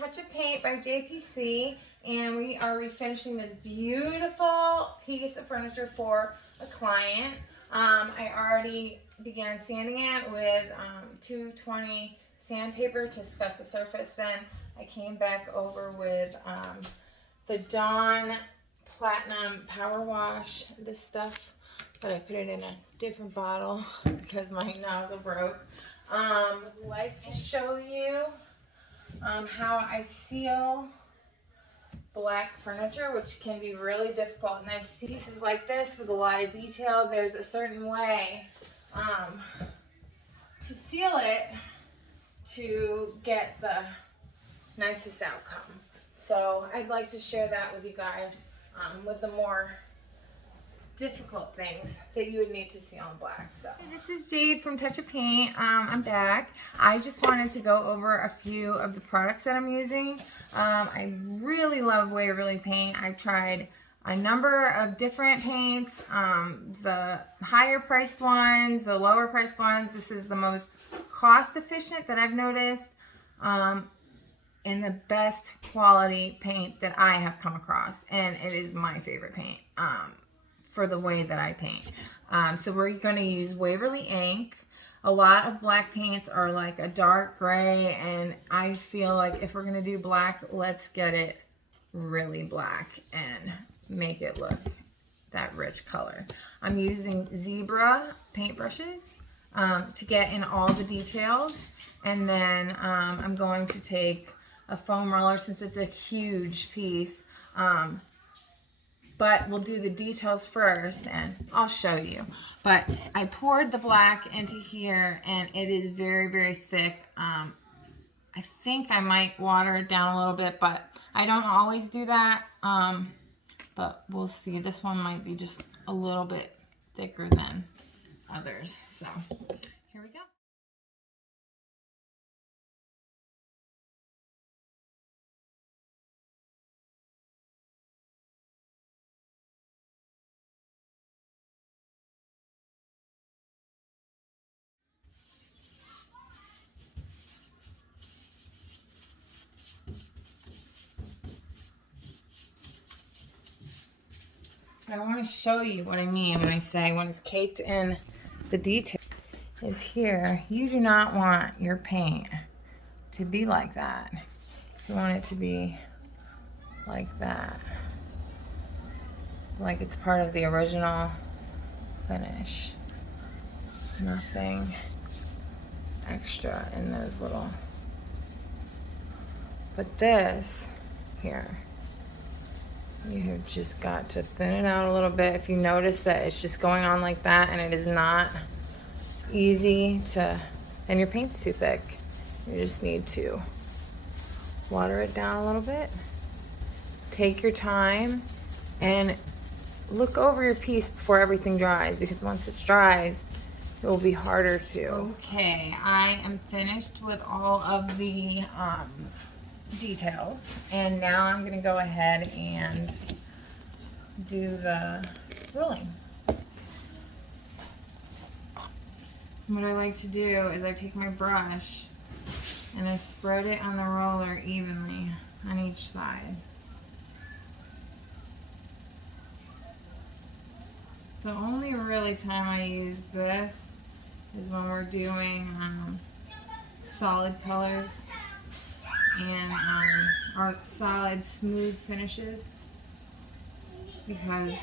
Touch of Paint by JPC, and we are refinishing this beautiful piece of furniture for a client. I already began sanding it with 220 sandpaper to scuff the surface. Then I came back over with the Dawn Platinum Power Wash, this stuff, but I put it in a different bottle because my nozzle broke. I'd like to show you how I seal black furniture, which can be really difficult. And I see pieces like this with a lot of detail. There's a certain way to seal it to get the nicest outcome. So I'd like to share that with you guys with the more difficult things that you would need to seal in black. So this is Jade from Touch of Paint. I'm back. I just wanted to go over a few of the products that I'm using. I really love Waverly paint. I've tried a number of different paints, the higher priced ones, the lower priced ones. This is the most cost efficient that I've noticed, and the best quality paint that I have come across, and it is my favorite paint for the way that I paint. So we're going to use Waverly ink. A lot of black paints are like a dark gray, and I feel like if we're going to do black, let's get it really black and make it look that rich color. I'm using zebra paintbrushes to get in all the details, and then I'm going to take a foam roller since it's a huge piece, but we'll do the details first and I'll show you. But I poured the black into here and it is very, very thick. I think I might water it down a little bit, but I don't always do that. But we'll see. This one might be just a little bit thicker than others. So here we go. I want to show you what I mean when I say when it's caked in the detail is here. You do not want your paint to be like that. You want it to be like that. Like it's part of the original finish. Nothing extra in those little. But this here, you have just got to thin it out a little bit. If you notice that it's just going on like that and it is not easy to, and your paint's too thick, you just need to water it down a little bit. Take your time and look over your piece before everything dries, because once it dries, it will be harder to. Okay, I am finished with all of the details, and now I'm going to go ahead and do the rolling. What I like to do is I take my brush and I spread it on the roller evenly on each side. The only really time I use this is when we're doing solid colors and our solid smooth finishes, because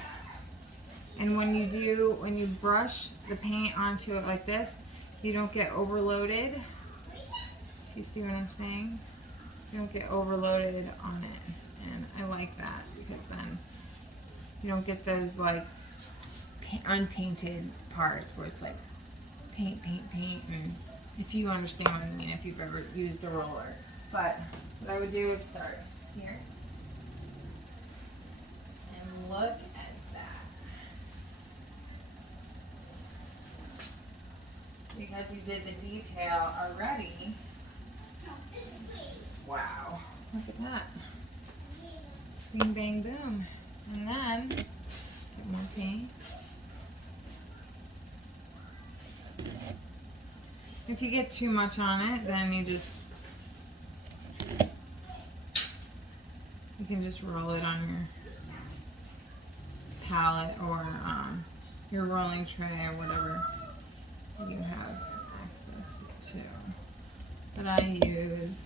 when you brush the paint onto it like this, you don't get overloaded. Do you see what I'm saying? You don't get overloaded on it, and I like that because then you don't get those like unpainted parts where it's like paint, and if you understand what I mean, if you've ever used a roller. But what I would do is start here and look at that. Because you did the detail already, it's just wow. Look at that. Bing, bang, boom. And then get more paint. If you get too much on it, then you just you can just roll it on your palette or your rolling tray or whatever you have access to. But I use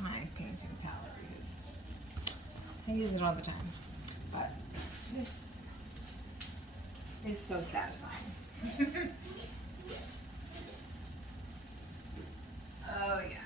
my painting palette because I use it all the time. But this is so satisfying. Oh yeah.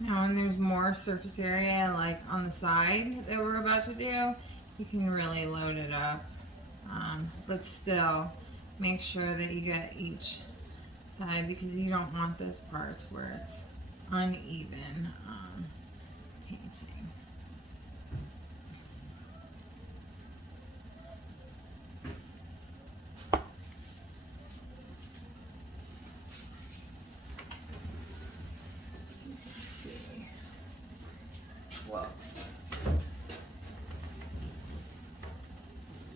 Now when there's more surface area like on the side that we're about to do, you can really load it up. But still make sure that you get each side because you don't want those parts where it's uneven painting. Whoa.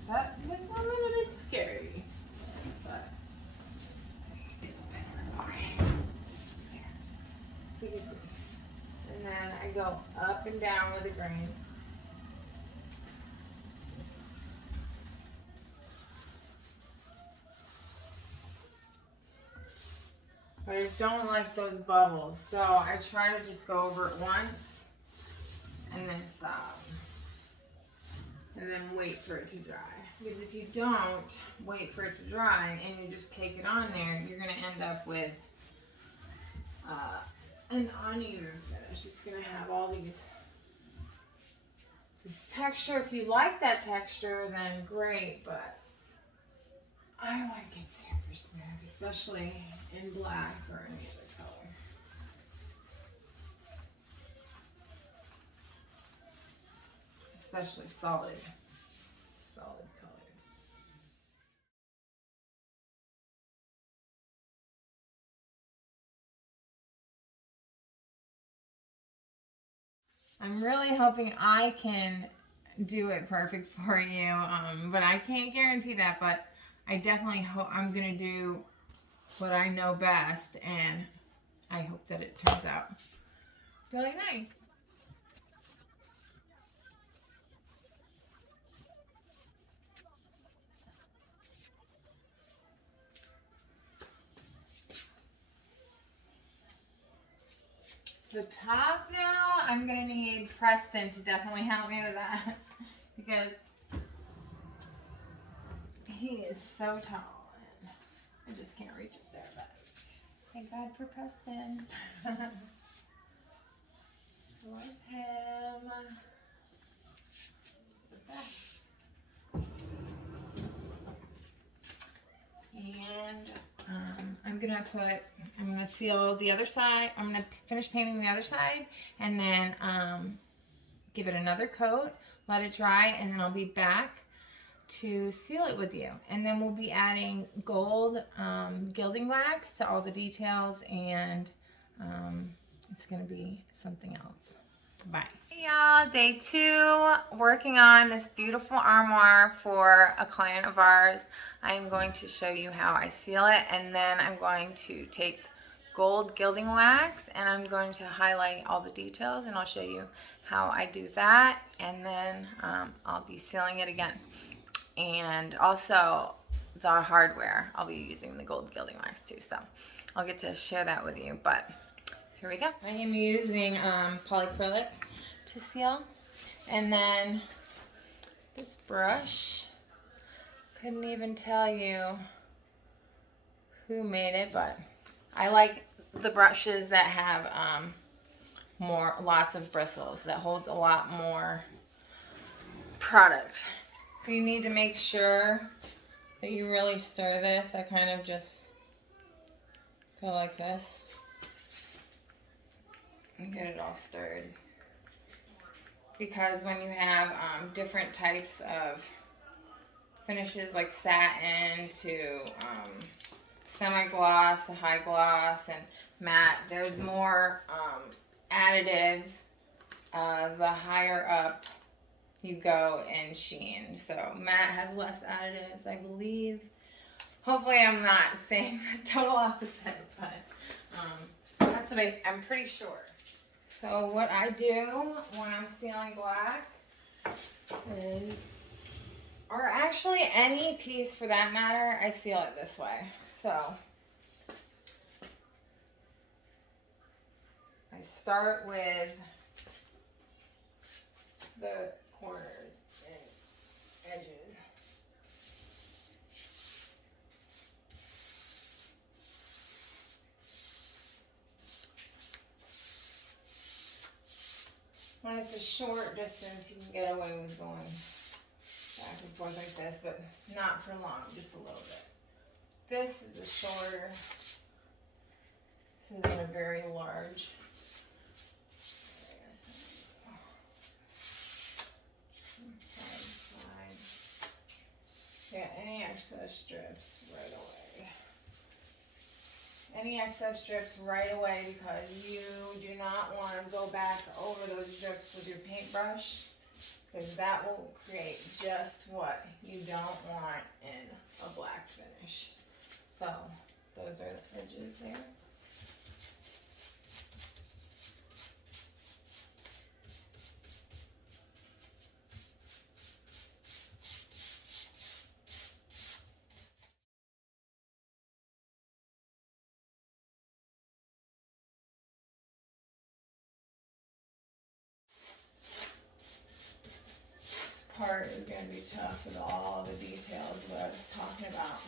That was a little bit scary, but I did better. Okay. There. So you can see. And then I go up and down with the grain. But I don't like those bubbles, so I try to just go over it once and then stop. And then wait for it to dry. Because if you don't wait for it to dry and you just cake it on there, you're going to end up with an uneven finish. It's going to have all this texture. If you like that texture, then great, but I like it super smooth, especially in black or any other color. Especially solid colors. I'm really hoping I can do it perfect for you, but I can't guarantee that, but I definitely hope I'm going to do what I know best, and I hope that it turns out really nice. The top now, I'm going to need Preston to definitely help me with that because he is so tall and I just can't reach up there, but thank God for Preston. Love him. He's the best. And I'm gonna seal the other side. I'm gonna finish painting the other side and then give it another coat, let it dry, and then I'll be back to seal it with you. And then we'll be adding gold gilding wax to all the details, and it's gonna be something else. Bye. Hey y'all, day 2, working on this beautiful armoire for a client of ours. I'm going to show you how I seal it, and then I'm going to take gold gilding wax and I'm going to highlight all the details, and I'll show you how I do that, and then I'll be sealing it again. And also the hardware, I'll be using the gold gilding wax too, so I'll get to share that with you, but here we go. I am using polyacrylic to seal, and then this brush, couldn't even tell you who made it, but I like the brushes that have lots of bristles, that holds a lot more product. So you need to make sure that you really stir this. I kind of just go like this. and get it all stirred. Because when you have different types of finishes like satin to semi-gloss to high gloss and matte, there's more additives the higher up you go in sheen. So matte has less additives, I believe. Hopefully I'm not saying the total opposite, but that's what I'm pretty sure. So what I do when I'm sealing black is, or actually any piece for that matter, I seal it this way. So I start with the corners and edges. When it's a short distance, you can get away with going back and forth like this, but not for long, just a little bit. This is a shorter, this isn't a very large. Side to side. Yeah, any excess strips right away. Any excess strips right away, because you do not want to go back over those strips with your paintbrush, because that will create just what you don't want in a black finish. So those are the edges there. Part is going to be tough with all the details that I was talking about.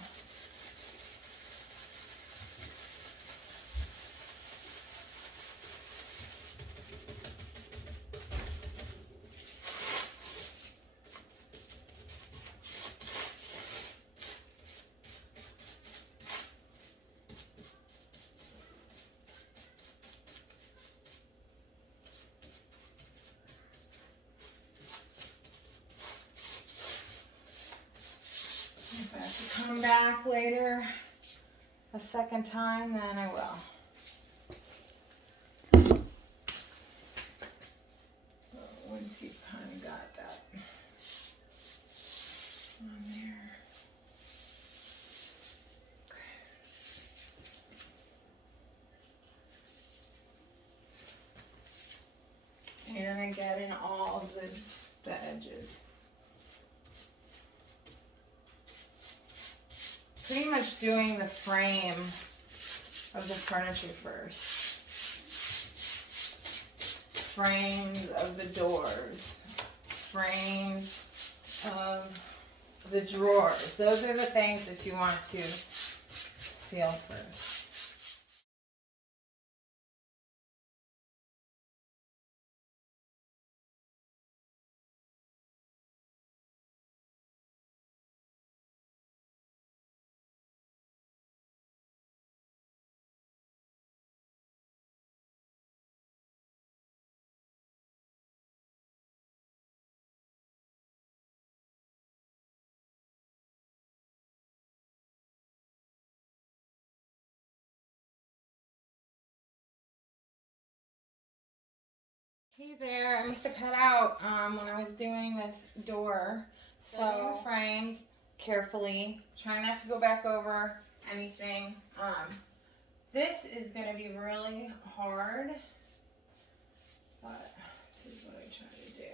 If I have to come back later a second time, then I will. Once you've kind of got that on there. Okay. And I get in all of the edges. Pretty much doing the frame of the furniture first. Frames of the doors. Frames of the drawers. Those are the things that you want to seal first. Hey there, I must have cut out when I was doing this door. So frames carefully, try not to go back over anything. This is going to be really hard, but this is what I try to do.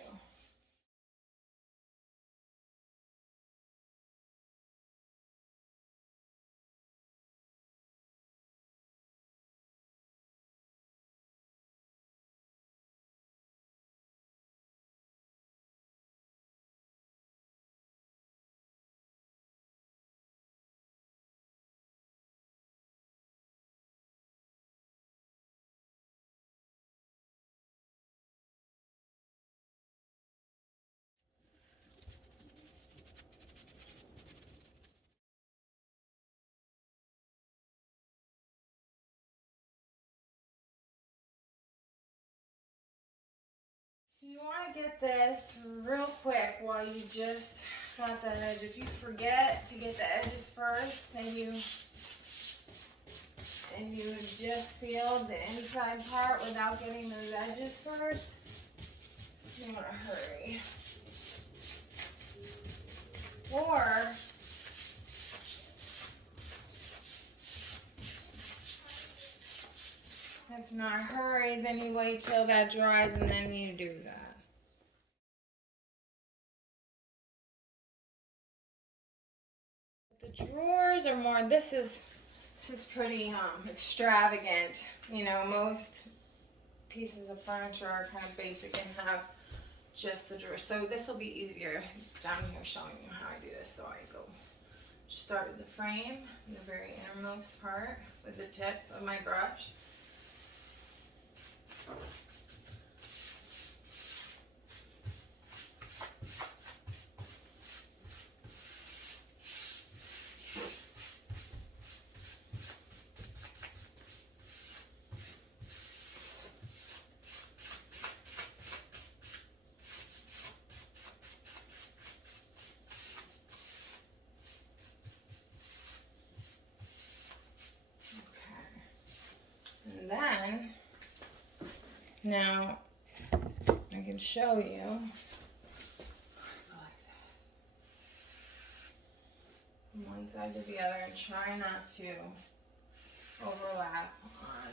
You want to get this real quick while you just got the edge. If you forget to get the edges first and you just sealed the inside part without getting those edges first, you want to hurry. Or if not hurry, then you wait till that dries and then you do that. The drawers are more, this is pretty extravagant. You know, most pieces of furniture are kind of basic and have just the drawers. So this will be easier down here showing you how I do this. So I go start with the frame, the very innermost part with the tip of my brush. And then, now I can show you. Go like this. From one side to the other and try not to overlap on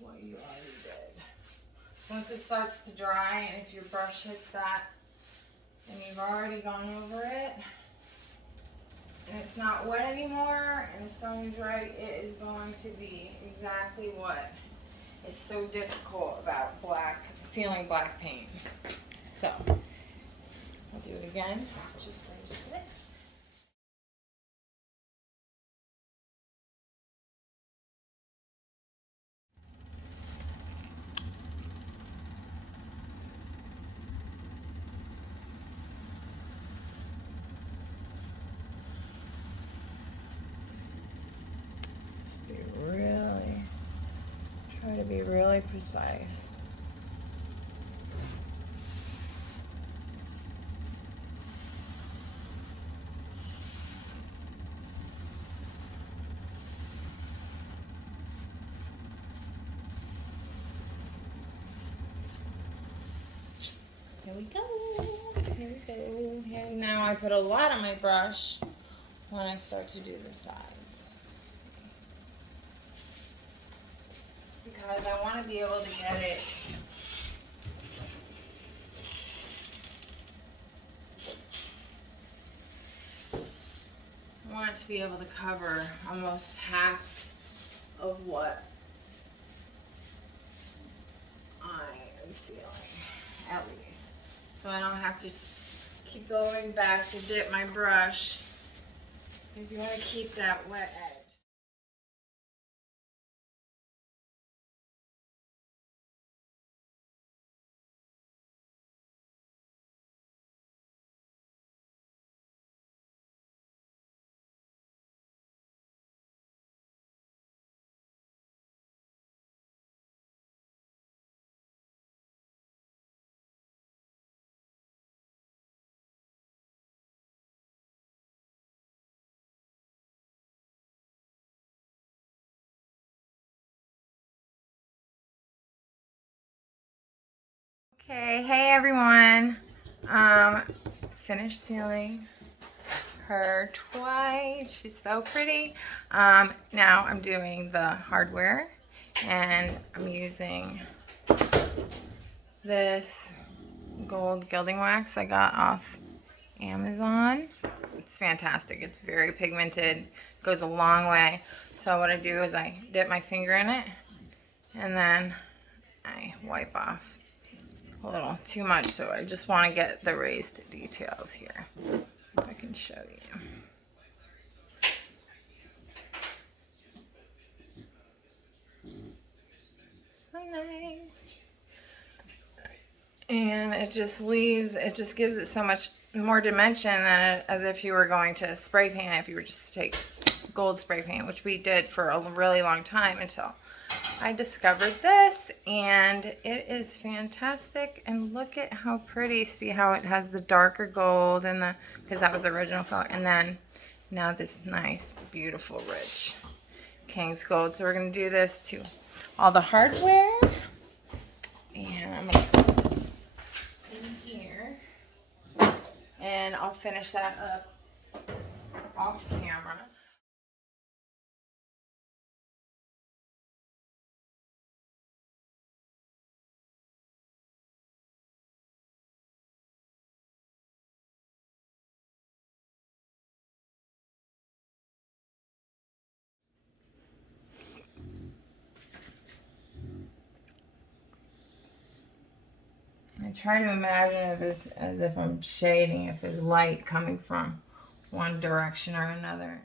what you already did. Once it starts to dry, and if your brush hits that and you've already gone over it, and it's not wet anymore and it's starting to dry, it is going to be exactly what is so difficult about sealing black paint. So, I'll do it again. Just wait a minute. Try to be really precise. Here we go. Here we go. And now I put a lot on my brush when I start to do the sides. Because I want to be able to get it to be able to cover almost half of what I am sealing, at least. So I don't have to keep going back to dip my brush if you want to keep that wet edge. Okay, hey everyone. Finished sealing her twice. She's so pretty. Now I'm doing the hardware, and I'm using this gold gilding wax I got off Amazon. It's fantastic. It's very pigmented, goes a long way. So what I do is I dip my finger in it, and then I wipe off a little too much, so I just want to get the raised details here. If I can show you. So nice. And it just gives it so much more dimension than as if you were going to spray paint it, if you were just to take gold spray paint, which we did for a really long time until I discovered this, and it is fantastic. And look at how pretty. See how it has the darker gold and the, because that was the original color, and then now this nice, beautiful, rich King's Gold. So we're going to do this to all the hardware, and I'm going to put this in here, and I'll finish that up off camera. I try to imagine it as if I'm shading, if there's light coming from one direction or another.